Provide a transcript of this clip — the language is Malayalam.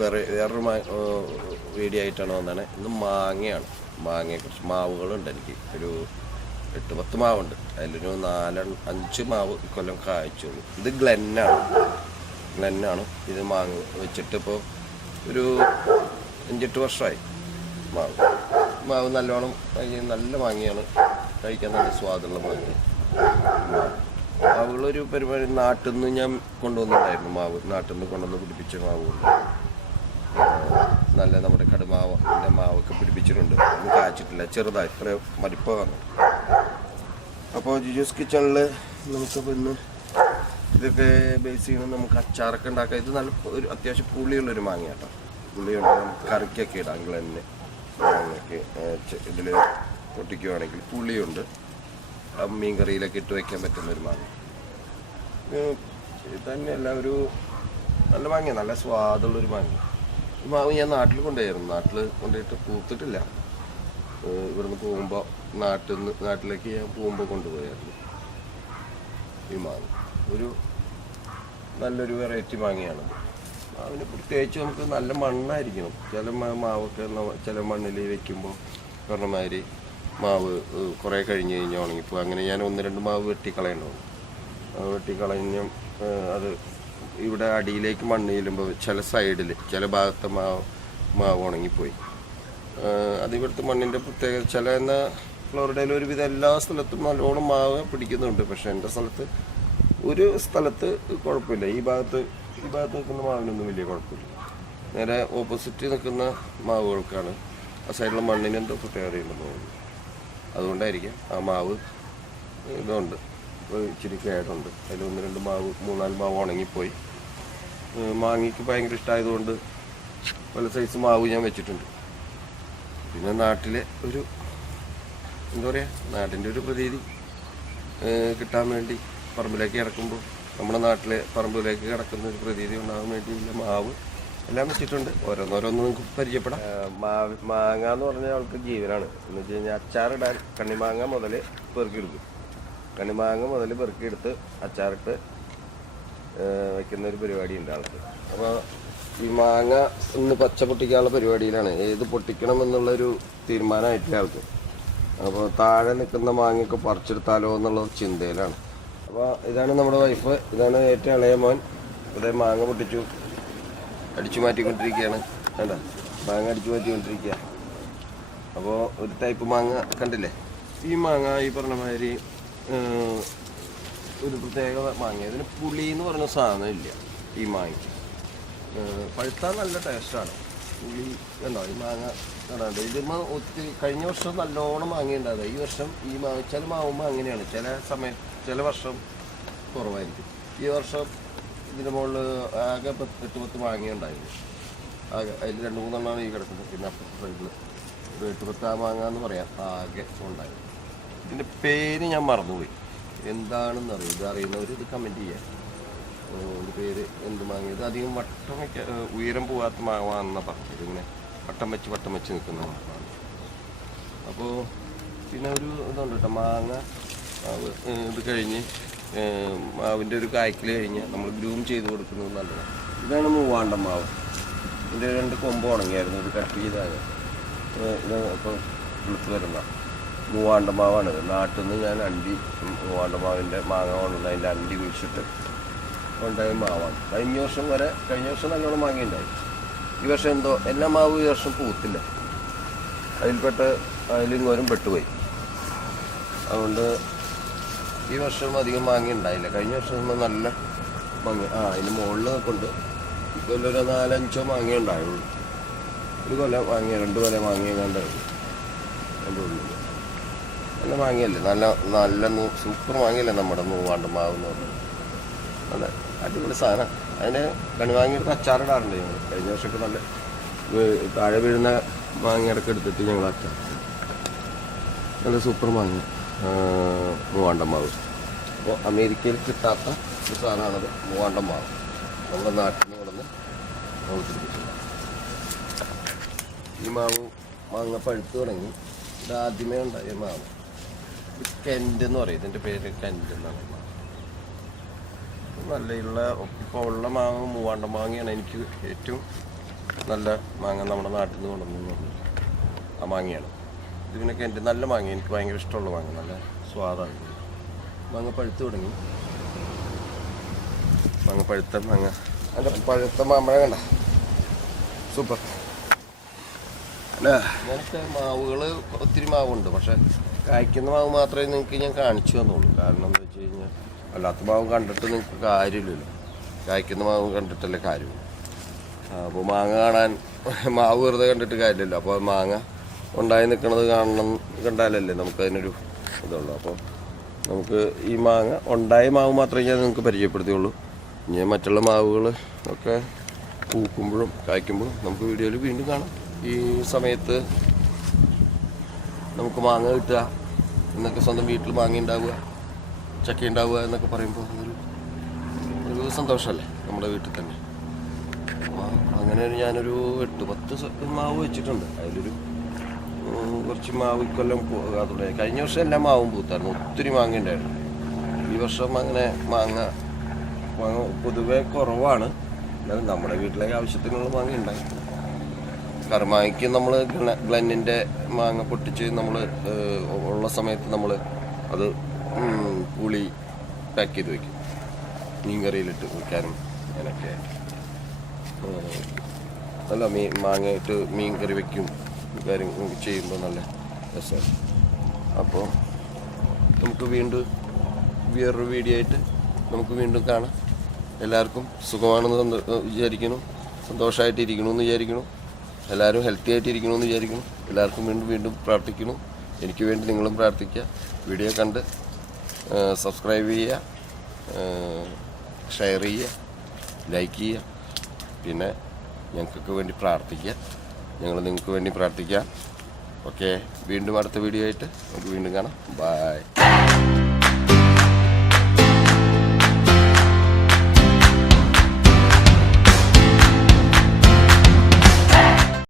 വേറൊരു വീഡിയോ ആയിട്ടാണ് വന്നത്. ഇന്ന് മാങ്ങയെക്കുറിച്ച്. മാവുകളുണ്ട് എനിക്ക് ഒരു 8-10 മാവുണ്ട്. അതിലൊരു 4-5 മാവ് ഇക്കൊല്ലം കായ്ച്ചുള്ളൂ. ഇത് ഗ്ലെന്നാണ്. ഇത് മാങ്ങ വെച്ചിട്ട് ഇപ്പോൾ ഒരു 5-8 വർഷമായി. മാവ് നല്ലോണം നല്ല മാങ്ങയാണ്, കഴിക്കാൻ നല്ല സ്വാദുള്ള മാങ്ങ. മാവുകളൊരു പരിപാടി നാട്ടിൽ നിന്ന് ഞാൻ കൊണ്ടുവന്നിട്ടുണ്ടായിരുന്നു. നാട്ടിൽ നിന്ന് കൊണ്ടുവന്ന് പിടിപ്പിച്ച മാവുകളുണ്ട്. നല്ല നമ്മുടെ കടുമാവിൻ്റെ മാവൊക്കെ പിടിപ്പിച്ചിട്ടുണ്ട്. ഒന്നും കാച്ചിട്ടില്ല, ചെറുതായി ഇത്ര മരിപ്പാണ്. അപ്പോൾ ജിജൂസ് കിച്ചണിൽ നമുക്കിപ്പോൾ ഇന്ന് ഇതൊക്കെ ബേസ് ചെയ്യുന്നത് നമുക്ക് അച്ചാറൊക്കെ ഉണ്ടാക്കാം. ഇത് നല്ല ഒരു അത്യാവശ്യം പുളിയുള്ളൊരു മാങ്ങ കേട്ടോ. പുളിയുണ്ട്, നമുക്ക് കറിക്കൊക്കെ ഇടാം. തന്നെ മാങ്ങയ്ക്ക് ഇതിൽ പൊട്ടിക്കുകയാണെങ്കിൽ പുളിയുണ്ട്. മീൻ കറിയിലൊക്കെ ഇട്ട് വയ്ക്കാൻ പറ്റുന്നൊരു മാങ്ങ. ഇത് തന്നെയല്ല, ഒരു നല്ല മാങ്ങ, നല്ല സ്വാദുള്ളൊരു മാങ്ങ. ഈ മാവ് ഞാൻ നാട്ടിൽ കൊണ്ടുപോയായിരുന്നു. നാട്ടിൽ കൊണ്ടുപോയിട്ട് പൂത്തിട്ടില്ല. ഇവിടുന്ന് പോകുമ്പോൾ നാട്ടിലേക്ക് ഞാൻ പോകുമ്പോൾ കൊണ്ടുപോയായിരുന്നു ഈ മാങ്ങ. ഒരു നല്ലൊരു വെറൈറ്റി മാങ്ങയാണത്. മാവിന് പ്രത്യേകിച്ച് നമുക്ക് നല്ല മണ്ണായിരിക്കണം. ചില മാവൊക്കെ ചില മണ്ണിൽ വെക്കുമ്പോൾ പറഞ്ഞമാതിരി മാവ് കുറേ കഴിഞ്ഞ് കഴിഞ്ഞാൽ ഉണങ്ങിപ്പോൾ. അങ്ങനെ ഞാൻ 1-2 മാവ് വെട്ടിക്കളയണ്ടാവും. വെട്ടിക്കളഞ്ഞ അത് ഇവിടെ അടിയിലേക്ക് മണ്ണ് ചെല്ലുമ്പോൾ ചില സൈഡിൽ ചില ഭാഗത്തെ മാവ് ഉണങ്ങിപ്പോയി. അത് ഇവിടുത്തെ മണ്ണിൻ്റെ പ്രത്യേകത. ചില ഫ്ലോറിഡയിൽ ഒരുവിധം എല്ലാ സ്ഥലത്തും നല്ലോണം മാവ് പിടിക്കുന്നുണ്ട്. പക്ഷേ എൻ്റെ ഒരു സ്ഥലത്ത് കുഴപ്പമില്ല. ഈ ഭാഗത്ത് നിൽക്കുന്ന മാവിനൊന്നും വലിയ കുഴപ്പമില്ല. നേരെ ഓപ്പോസിറ്റ് നിൽക്കുന്ന മാവുകൾക്കാണ് ആ സൈഡിലുള്ള മണ്ണിന് എന്തോ പ്രത്യേകത ഉണ്ടെന്ന് തോന്നുന്നു. അതുകൊണ്ടായിരിക്കും ആ മാവ് ഇതുണ്ട്, ഇച്ചിരി കേടുണ്ട്. അതിൽ 1-2 മാവ് 3-4 മാവ് ഉണങ്ങിപ്പോയി. മാങ്ങയ്ക്ക് ഭയങ്കര ഇഷ്ടമായതുകൊണ്ട് പല സൈസ് മാവ് ഞാൻ വെച്ചിട്ടുണ്ട്. പിന്നെ നാട്ടിലെ ഒരു എന്താ പറയുക, നാടിൻ്റെ ഒരു പ്രതീതി കിട്ടാൻ വേണ്ടി പറമ്പിലേക്ക് കിടക്കുമ്പോൾ നമ്മുടെ നാട്ടിലെ പറമ്പിലേക്ക് കിടക്കുന്ന ഒരു പ്രതീതി ഉണ്ടാകാൻ വേണ്ടി മാവ് എല്ലാം വെച്ചിട്ടുണ്ട്. ഓരോന്നോരോന്ന് നിങ്ങൾക്ക് പരിചയപ്പെടാം. മാങ്ങ എന്ന് പറഞ്ഞാൽ ആൾക്ക് ജീവനാണ്. എന്ന് വെച്ച് കഴിഞ്ഞാൽ അച്ചാറിടാൻ കണ്ണിമാങ്ങ മുതൽ പെറുക്കിയെടുക്കും. കണ്ണിമാങ്ങ മുതൽ പെറുക്കിയെടുത്ത് അച്ചാറിട്ട് വയ്ക്കുന്ന ഒരു പരിപാടി ഉണ്ട് ആൾക്ക്. അപ്പോൾ ഈ മാങ്ങ ഇന്ന് പച്ച പൊട്ടിക്കാനുള്ള പരിപാടിയിലാണ്. ഏത് പൊട്ടിക്കണം എന്നുള്ളൊരു തീരുമാനമായിട്ടില്ല ആൾക്ക്. അപ്പോൾ താഴെ നിൽക്കുന്ന മാങ്ങയൊക്കെ പറിച്ചെടുത്താലോ എന്നുള്ള ചിന്തയിലാണ്. അപ്പോൾ ഇതാണ് നമ്മുടെ വൈഫ്, ഇതാണ് ഏറ്റവും ഇളയ മോൻ. ഇവിടെ മാങ്ങ പൊട്ടിച്ചു അടിച്ചു മാറ്റിക്കൊണ്ടിരിക്കുകയാണ്. വേണ്ട, മാങ്ങ അടിച്ചു മാറ്റിക്കൊണ്ടിരിക്കുക. അപ്പോൾ ഒരു ടൈപ്പ് മാങ്ങ കണ്ടില്ലേ? ഈ മാങ്ങ ഈ പറഞ്ഞ മാതിരി ഒരു പ്രത്യേക മാങ്ങ. ഇതിന് പുളി എന്ന് പറഞ്ഞ സാധനം ഇല്ല ഈ മാങ്ങയ്ക്ക്. പഴുത്താൽ നല്ല ടേസ്റ്റാണ്. പുളി ഉണ്ടോ ഈ മാങ്ങ കാണാണ്ട്. ഇതിമ്മ ഒത്തിരി കഴിഞ്ഞ വർഷം നല്ലോണം മാങ്ങയുണ്ടായത്. ഈ വർഷം ഈ ചില മാവുമ്പോൾ അങ്ങനെയാണ്. ചില വർഷം കുറവായിരിക്കും. ഈ വർഷം ഇതിൻ്റെ മുകളിൽ ആകെ 8-10 മാങ്ങയുണ്ടായിരുന്നു. ആകെ അതിൽ 2-3 ഈ കിടക്കുന്നത്. പിന്നെ അപ്പുറത്തെ സൈഡിൽ ഒരു 8-10 മാങ്ങ എന്ന് പറയാം ആകെ ഉണ്ടായിരുന്നു. ഇതിൻ്റെ പേര് ഞാൻ മറന്നുപോയി, എന്താണെന്ന് അറിയും. ഇത് അറിയുന്നവർ ഇത് കമൻറ്റ് ചെയ്യാം. ഇതിൻ്റെ പേര് എന്ത് മാങ്ങ. ഇത് അധികം വട്ടം ഉയരം പോകാത്ത മാവാണെന്നാണ് പറഞ്ഞത്. ഇങ്ങനെ വട്ടം വെച്ച് നിൽക്കുന്ന മാവാണ്. അപ്പോൾ പിന്നെ ഒരു ഇതുണ്ട് കേട്ടോ, മാങ്ങ മാവ് ഇത് കഴിഞ്ഞ് മാവിൻ്റെ ഒരു കായ്ക്കൽ കഴിഞ്ഞ് നമ്മൾ ഗ്രൂം ചെയ്ത് കൊടുക്കുന്നത് നല്ലതാണ്. ഇതാണ് മൂവാണ്ടൻ മാവ്. ഇതിൻ്റെ 2 കൊമ്പ് ഉണങ്ങിയായിരുന്നു. ഇത് കട്ട് ചെയ്താണ് ഇത് ഇപ്പോൾ കിളുത്ത് വരുന്ന മൂവാണ്ടൻ മാവാണിത്. നാട്ടിൽ നിന്ന് ഞാൻ മൂവാണ്ടൻ മാവിൻ്റെ മാങ്ങ കൊണ്ടുവന്ന് അതിൻ്റെ അണ്ടി കുഴിച്ചിട്ട് ഉണ്ടായ മാവാണ്. കഴിഞ്ഞ വർഷം നല്ലോണം മാങ്ങയുണ്ടായി. ഈ വർഷം എന്തോ എല്ലാ മാവും ഈ വർഷം പൂത്തില്ല. അതിലിങ്ങോരും പെട്ടുപോയി. അതുകൊണ്ട് ഈ വർഷം അധികം മാങ്ങ ഉണ്ടായില്ല. കഴിഞ്ഞ വർഷം നല്ല മാങ്ങ. അതിന് മുകളിൽ കൊണ്ട് ഇക്കൊല്ലം ഒരു 4-5 മാങ്ങ ഉണ്ടായുള്ളൂ. ഒരു കൊല്ലം മാങ്ങിയ 2 കൊല്ലം മാങ്ങിയങ്ങാണ്ടായിരുന്നു എൻ്റെ ഉള്ളിൽ. നല്ല മാങ്ങയല്ലേ, നല്ല സൂപ്പർ മാങ്ങയല്ലേ നമ്മുടെ മൂവാണ്ടൻ മാവ് എന്ന് പറഞ്ഞത്. നല്ല അടിപൊളി സാധനം. അതിന് കണിമാങ്ങയെടുത്ത് അച്ചാറിടാറുണ്ട് ഞങ്ങൾ. കഴിഞ്ഞ വർഷമൊക്കെ നല്ല താഴെ വീഴുന്ന മാങ്ങയിടക്ക് എടുത്തിട്ട് ഞങ്ങൾ അച്ചാർ. നല്ല സൂപ്പർ മാങ്ങ മൂവാണ്ടൻ മാവ്. അപ്പോൾ അമേരിക്കയിൽ കിട്ടാത്ത ഒരു സാധനമാണത് മൂവാണ്ടൻ മാവ്. നമ്മുടെ നാട്ടിൽ നിന്ന് കൊണ്ടുവന്ന് പിടിപ്പിച്ചത്. ഈ മാങ്ങ പഴുത്ത് തുടങ്ങി. ഇത് ആദ്യമേ ഉണ്ടായ മാവ്. കെൻഡ് എന്ന് പറയും. ഇതിൻ്റെ പേര് കെൻഡ് എന്നാണ്. നല്ല ഇപ്പോൾ ഉള്ള മാങ്ങ മൂവാണ്ടൻ മാങ്ങയാണ് എനിക്ക് ഏറ്റവും നല്ല മാങ്ങ നമ്മുടെ നാട്ടിൽ നിന്ന് കൊണ്ടുവന്നു ആ മാങ്ങയാണ്. ഇത് പിന്നെ എൻ്റെ നല്ല മാങ്ങ, എനിക്ക് ഭയങ്കര ഇഷ്ടമുള്ള മാങ്ങ, നല്ല സ്വാദാണ്. മാങ്ങ പഴുത്ത് തുടങ്ങി. മാങ്ങ പഴുത്ത മാങ്ങ, അതിൻ്റെ പഴുത്ത മാമ്പഴം കണ്ട സൂപ്പർ അല്ലേ. ഇങ്ങനത്തെ മാവുകൾ ഒത്തിരി മാവുണ്ട്, പക്ഷെ കായ്ക്കുന്ന മാവ് മാത്രമേ നിങ്ങൾക്ക് ഞാൻ കാണിച്ചു തന്നുള്ളൂ. കാരണം എന്താ വെച്ച് കഴിഞ്ഞാൽ അല്ലാത്ത മാവ് കണ്ടിട്ട് നിങ്ങൾക്ക് കാര്യമില്ലല്ലോ, കായ്ക്കുന്ന മാവ് കണ്ടിട്ടല്ലേ കാര്യമുള്ളൂ. അപ്പോൾ മാങ്ങ കാണാൻ മാവ് വെറുതെ കണ്ടിട്ട് കാര്യമില്ലല്ലോ. അപ്പോൾ മാങ്ങ ഉണ്ടായി നിൽക്കുന്നത് കണ്ടാലല്ലേ നമുക്കതിനൊരു ഇതുള്ളൂ. അപ്പോൾ നമുക്ക് ഈ മാങ്ങ ഉണ്ടായ മാവ് മാത്രമേ ഞാൻ നിങ്ങൾക്ക് പരിചയപ്പെടുത്തിയുള്ളൂ. ഇനി മറ്റുള്ള മാവുകൾ ഒക്കെ പൂക്കുമ്പോഴും കായ്ക്കുമ്പോഴും നമുക്ക് വീഡിയോയിൽ വീണ്ടും കാണാം. ഈ സമയത്ത് നമുക്ക് മാങ്ങ കിട്ടുക എന്നൊക്കെ, സ്വന്തം വീട്ടിൽ മാങ്ങ ഉണ്ടാവുക, ചക്ക ഉണ്ടാവുക എന്നൊക്കെ പറയുമ്പോൾ ഒരു സന്തോഷമല്ലേ നമ്മുടെ വീട്ടിൽ തന്നെ. അങ്ങനെ ഞാനൊരു 8-10 മാവ് വെച്ചിട്ടുണ്ട്. അതിലൊരു കുറച്ച് മാവ് ഇക്കൊല്ലം അതുകൊണ്ട് കഴിഞ്ഞ വർഷം എല്ലാം മാവും പൂത്തായിരുന്നു, ഒത്തിരി മാങ്ങ ഉണ്ടായിരുന്നു. ഈ വർഷം അങ്ങനെ മാങ്ങ പൊതുവെ കുറവാണ്. എന്നാലും നമ്മുടെ വീട്ടിലേക്ക് ആവശ്യത്തിനുള്ള മാങ്ങ ഉണ്ടായി. കറുമാങ്ങയ്ക്ക് നമ്മൾ ഗ്ലെന്നിൻ്റെ മാങ്ങ പൊട്ടിച്ച് നമ്മൾ ഉള്ള സമയത്ത് നമ്മൾ അത് പുളി പാക്ക് ചെയ്ത് വയ്ക്കും, മീൻകറിയിലിട്ട് വയ്ക്കാനും അങ്ങനെയൊക്കെ. നല്ല മാങ്ങയിട്ട് മീൻ കറി വയ്ക്കും കാര്യം ചെയ്യുമ്പോൾ നല്ല രസമാണ്. അപ്പോൾ നമുക്ക് വീണ്ടും വേറൊരു വീഡിയോ ആയിട്ട് നമുക്ക് വീണ്ടും കാണാം. എല്ലാവർക്കും സുഖമാണെന്ന് വിചാരിക്കുന്നു, സന്തോഷമായിട്ടിരിക്കണമെന്ന് വിചാരിക്കുന്നു, എല്ലാവരും ഹെൽത്തി ആയിട്ടിരിക്കണമെന്ന് വിചാരിക്കുന്നു. എല്ലാവർക്കും വീണ്ടും പ്രാർത്ഥിക്കുന്നു. എനിക്ക് വേണ്ടി നിങ്ങളും പ്രാർത്ഥിക്കുക. വീഡിയോ കണ്ട് സബ്സ്ക്രൈബ് ചെയ്യുക, ഷെയർ ചെയ്യുക, ലൈക്ക് ചെയ്യുക. പിന്നെ ഞങ്ങൾക്കൊക്കെ വേണ്ടി പ്രാർത്ഥിക്കുക, ഞങ്ങൾ നിങ്ങൾക്ക് വേണ്ടി പ്രാർത്ഥിക്കാം. ഓക്കെ, വീണ്ടും അടുത്ത വീഡിയോ ആയിട്ട് നമുക്ക് വീണ്ടും കാണാം. ബൈ.